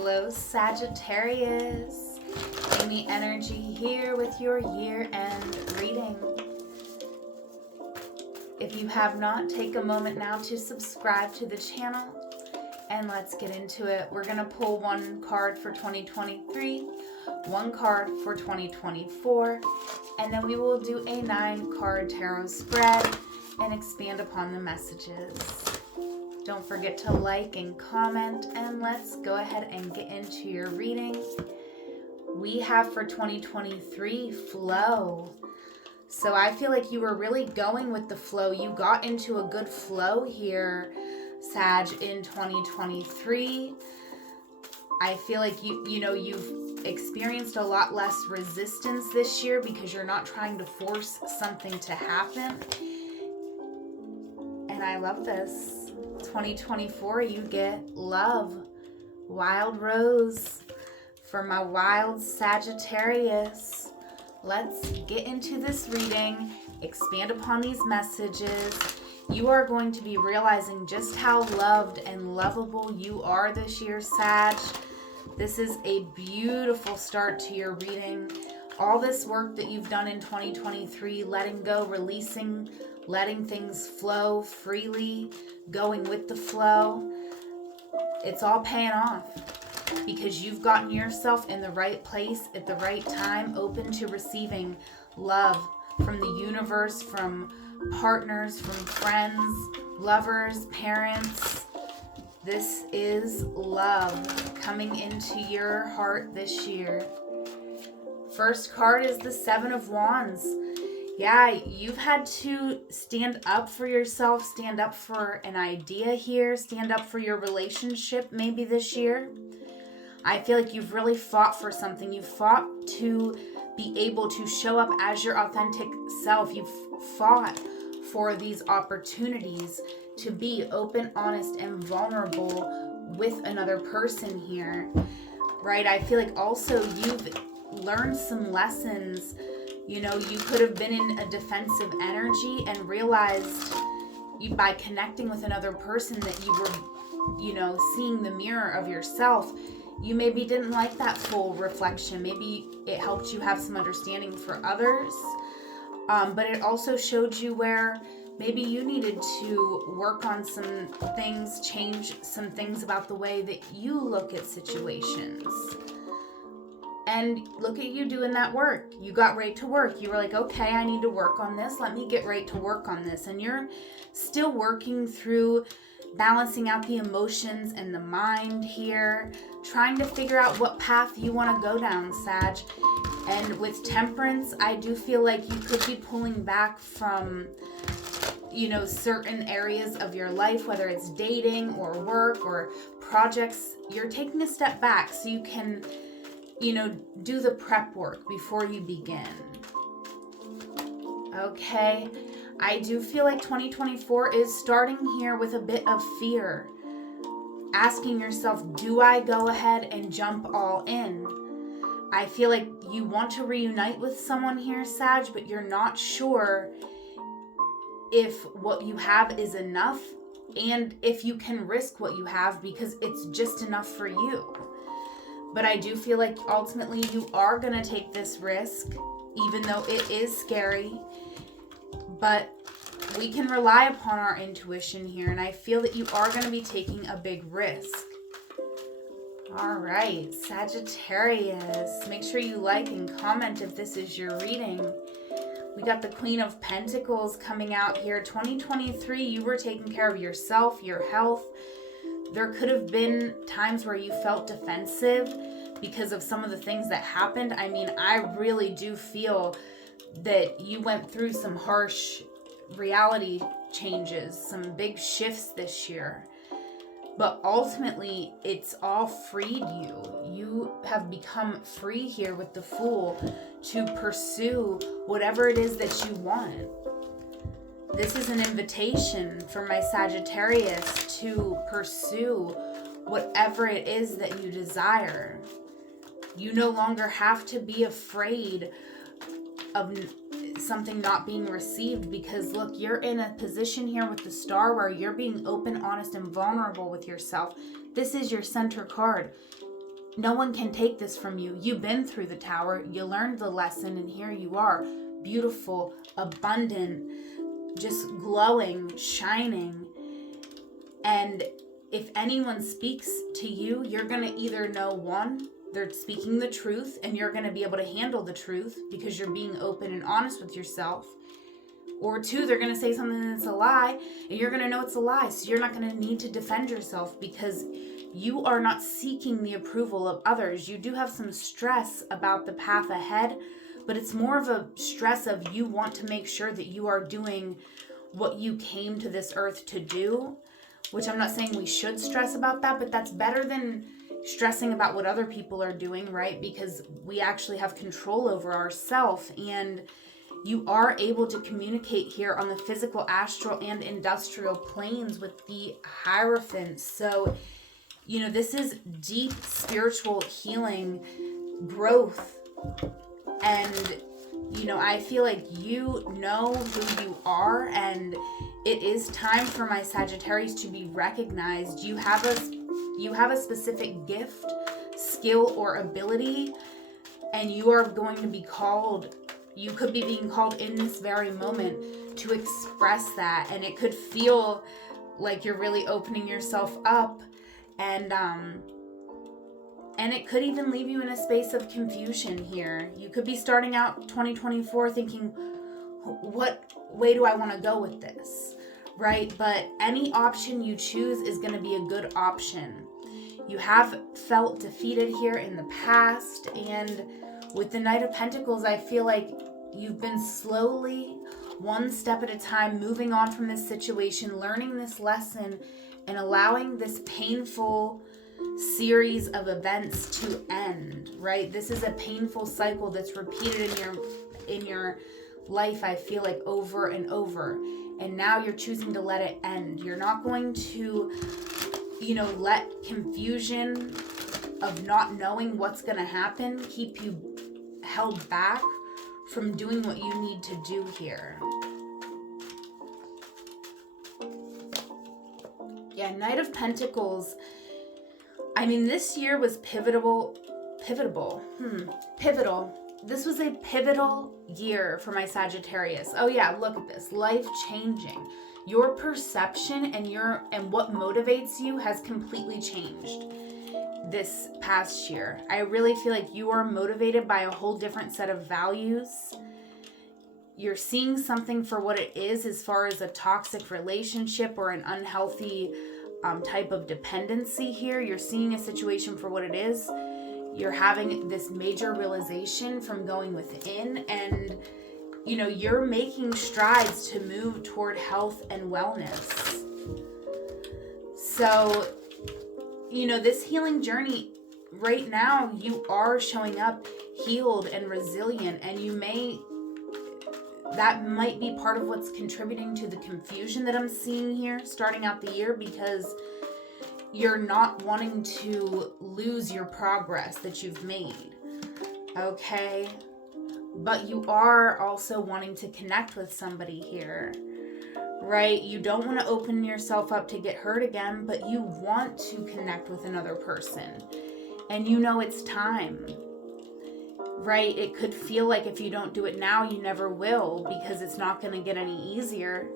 Hello, Sagittarius. Amy Energy here with your year-end reading. If you have not, take a moment now to subscribe to the channel and let's get into it. We're going to pull one card for 2023, one card for 2024, and then we will do a 9-card tarot spread and expand upon the messages. Don't forget to like and comment, and let's go ahead and get into your reading. We have for 2023 flow. So I feel like you were really going with the flow. You got into a good flow here, Sag, in 2023. I feel like you've experienced a lot less resistance this year because you're not trying to force something to happen. And I love this. 2024, you get love, wild rose for my wild Sagittarius. Let's get into this reading, expand upon these messages. You are going to be realizing just how loved and lovable you are this year, Sag. This is a beautiful start to your reading. All this work that you've done in 2023, letting go, releasing, letting things flow freely, going with the flow, it's all paying off because you've gotten yourself in the right place at the right time, open to receiving love from the universe, from partners, from friends, lovers, parents. This is love coming into your heart this year. First card is the 7 of Wands. Yeah, you've had to stand up for yourself, stand up for an idea here, stand up for your relationship maybe this year. I feel like you've really fought for something. You've fought to be able to show up as your authentic self. You've fought for these opportunities to be open, honest, and vulnerable with another person here, right? I feel like also you've learned some lessons. You know, you could have been in a defensive energy and realized by connecting with another person that you were, seeing the mirror of yourself. You maybe didn't like that full reflection. Maybe it helped you have some understanding for others. But it also showed you where maybe you needed to work on some things, change some things about the way that you look at situations. And look at you doing that work. You got right to work. You were like, okay, I need to work on this. Let me get right to work on this. And you're still working through balancing out the emotions and the mind here, trying to figure out what path you want to go down, Sag. And with Temperance, I do feel like you could be pulling back from, certain areas of your life, whether it's dating or work or projects. You're taking a step back so you can do the prep work before you begin. Okay, I do feel like 2024 is starting here with a bit of fear. Asking yourself, do I go ahead and jump all in? I feel like you want to reunite with someone here, Sag, but you're not sure if what you have is enough and if you can risk what you have because it's just enough for you. But I do feel like ultimately you are going to take this risk, even though it is scary. But we can rely upon our intuition here, and I feel that you are going to be taking a big risk. All right, Sagittarius, make sure you like and comment if this is your reading. We got the Queen of Pentacles coming out here. 2023, you were taking care of yourself, your health. There could have been times where you felt defensive because of some of the things that happened. I mean, I really do feel that you went through some harsh reality changes, some big shifts this year. But ultimately, it's all freed you. You have become free here with the Fool to pursue whatever it is that you want. This is an invitation for my Sagittarius to pursue whatever it is that you desire. You no longer have to be afraid of something not being received because look, you're in a position here with the Star where you're being open, honest, and vulnerable with yourself. This is your center card. no one can take this from you. You've been through the tower. You learned the lesson, and here you are, beautiful, abundant, just glowing, shining. And if anyone speaks to you, you're going to either know, one, they're speaking the truth, and you're going to be able to handle the truth because you're being open and honest with yourself. Or two, they're going to say something that's a lie, and you're going to know it's a lie. So you're not going to need to defend yourself because you are not seeking the approval of others. You do have some stress about the path ahead, but it's more of a stress of you want to make sure that you are doing what you came to this earth to do, which I'm not saying we should stress about that, but that's better than stressing about what other people are doing, right? Because we actually have control over ourselves, and you are able to communicate here on the physical, astral, and industrial planes with the Hierophant. So, this is deep spiritual healing, growth, and, I feel like you know who you are, and it is time for my Sagittarius to be recognized. You have a specific gift, skill, or ability, and you are going to be called. You could be being called in this very moment to express that, and it could feel like you're really opening yourself up, and it could even leave you in a space of confusion here. You could be starting out 2024 thinking, what way do I want to go with this, right? But any option you choose is going to be a good option. You have felt defeated here in the past, and with the Knight of Pentacles, I feel like you've been slowly, one step at a time, moving on from this situation, learning this lesson, and allowing this painful series of events to end, right? This is a painful cycle that's repeated in your life, I feel like, over and over. And now you're choosing to let it end. You're not going to, let confusion of not knowing what's going to happen keep you held back from doing what you need to do here. Yeah, Knight of Pentacles. I mean, this year was pivotal. This was a pivotal year for my Sagittarius. Oh yeah, look at this. Life-changing. Your perception and what motivates you has completely changed this past year. I really feel like you are motivated by a whole different set of values. You're seeing something for what it is as far as a toxic relationship or an unhealthy type of dependency here. You're seeing a situation for what it is. You're having this major realization from going within, and you're making strides to move toward health and wellness. So, this healing journey right now, you are showing up healed and resilient, and that might be part of what's contributing to the confusion that I'm seeing here starting out the year, because you're not wanting to lose your progress that you've made, okay? But you are also wanting to connect with somebody here, right? You don't want to open yourself up to get hurt again, but you want to connect with another person, and it's time. Right? It could feel like if you don't do it now, you never will, because it's not going to get any easier.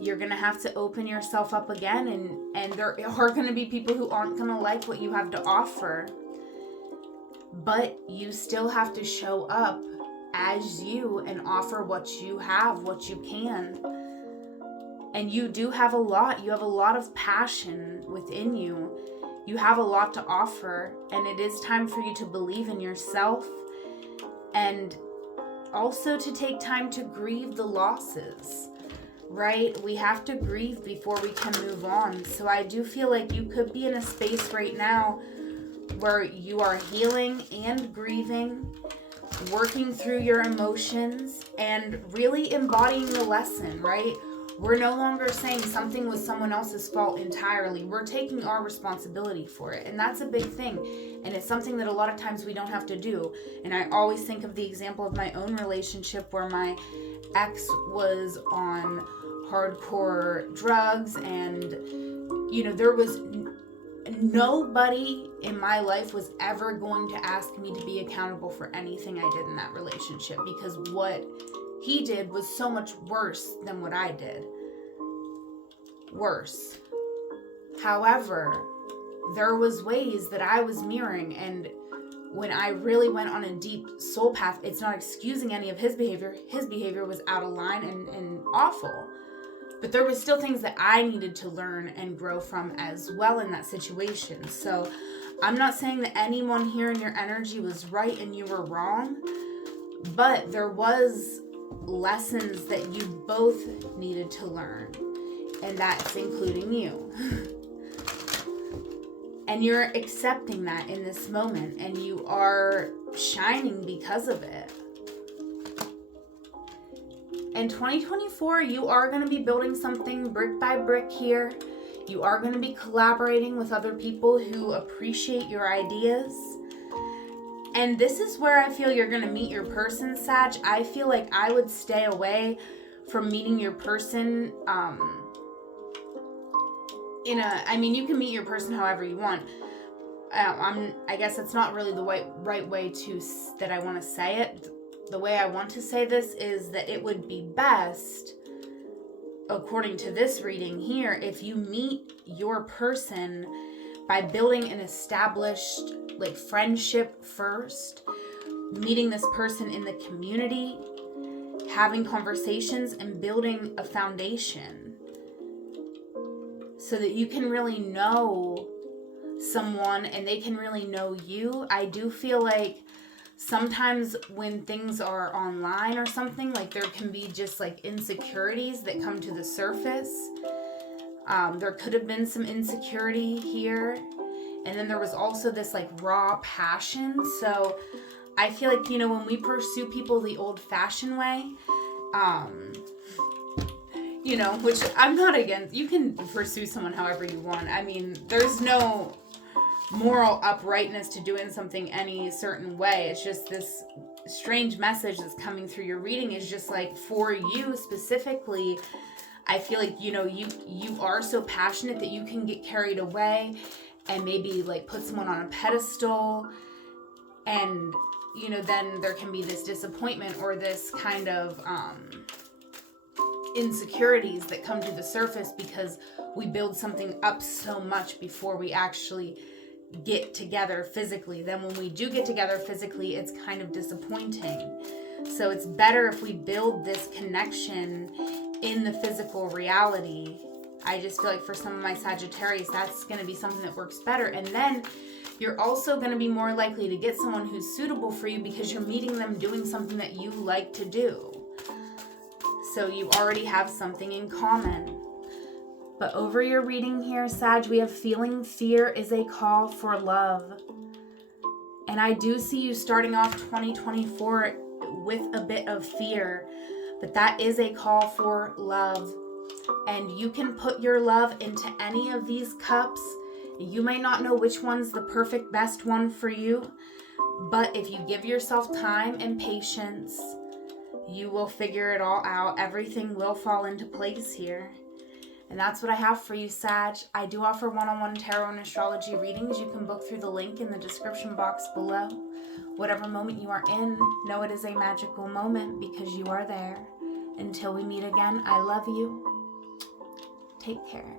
You're going to have to open yourself up again, and there are going to be people who aren't going to like what you have to offer. But you still have to show up as you and offer what you have, what you can. And you do have a lot. You have a lot of passion within you. You have a lot to offer, and it is time for you to believe in yourself, and also to take time to grieve the losses, right? We have to grieve before we can move on. So I do feel like you could be in a space right now where you are healing and grieving, working through your emotions, and really embodying the lesson, right? We're no longer saying something was someone else's fault entirely. We're taking our responsibility for it. And that's a big thing. And it's something that a lot of times we don't have to do. And I always think of the example of my own relationship where my ex was on hardcore drugs, and there was nobody in my life was ever going to ask me to be accountable for anything I did in that relationship, because what he did was so much worse than what I did. Worse. However, there was ways that I was mirroring, and when I really went on a deep soul path, it's not excusing any of his behavior. His behavior was out of line and awful. But there was still things that I needed to learn and grow from as well in that situation. So I'm not saying that anyone here in your energy was right and you were wrong, but there was lessons that you both needed to learn, and that's including you. And you're accepting that in this moment, and you are shining because of it. In 2024, you are going to be building something brick by brick here. You are going to be collaborating with other people who appreciate your ideas. And this is where I feel you're going to meet your person, Sag. I feel like I would stay away from meeting your person you can meet your person however you want. I guess that's not really the right way that I want to say it. The way I want to say this is that it would be best, according to this reading here, if you meet your person by building an established friendship first, meeting this person in the community, having conversations, and building a foundation so that you can really know someone and they can really know you. I do feel like sometimes when things are online or something, there can be just insecurities that come to the surface. There could have been some insecurity here. And then there was also this raw passion. So I feel like, when we pursue people the old-fashioned way, which I'm not against. You can pursue someone however you want. I mean, there's no moral uprightness to doing something any certain way. It's just this strange message that's coming through your reading is just for you specifically. I feel like, you are so passionate that you can get carried away and maybe put someone on a pedestal, and then there can be this disappointment or this kind of insecurities that come to the surface because we build something up so much before we actually get together physically. Then when we do get together physically, it's kind of disappointing. So it's better if we build this connection in the physical reality. I just feel like for some of my Sagittarius, that's going to be something that works better. And then you're also going to be more likely to get someone who's suitable for you because you're meeting them doing something that you like to do. So you already have something in common. But over your reading here, Sag, we have feeling fear is a call for love. And I do see you starting off 2024 with a bit of fear, but that is a call for love. And you can put your love into any of these cups. You may not know which one's the perfect best one for you, but if you give yourself time and patience, you will figure it all out. Everything will fall into place here. And that's what I have for you, Sag. I do offer one-on-one tarot and astrology readings. You can book through the link in the description box below. Whatever moment you are in, know it is a magical moment because you are there. Until we meet again, I love you. Take care.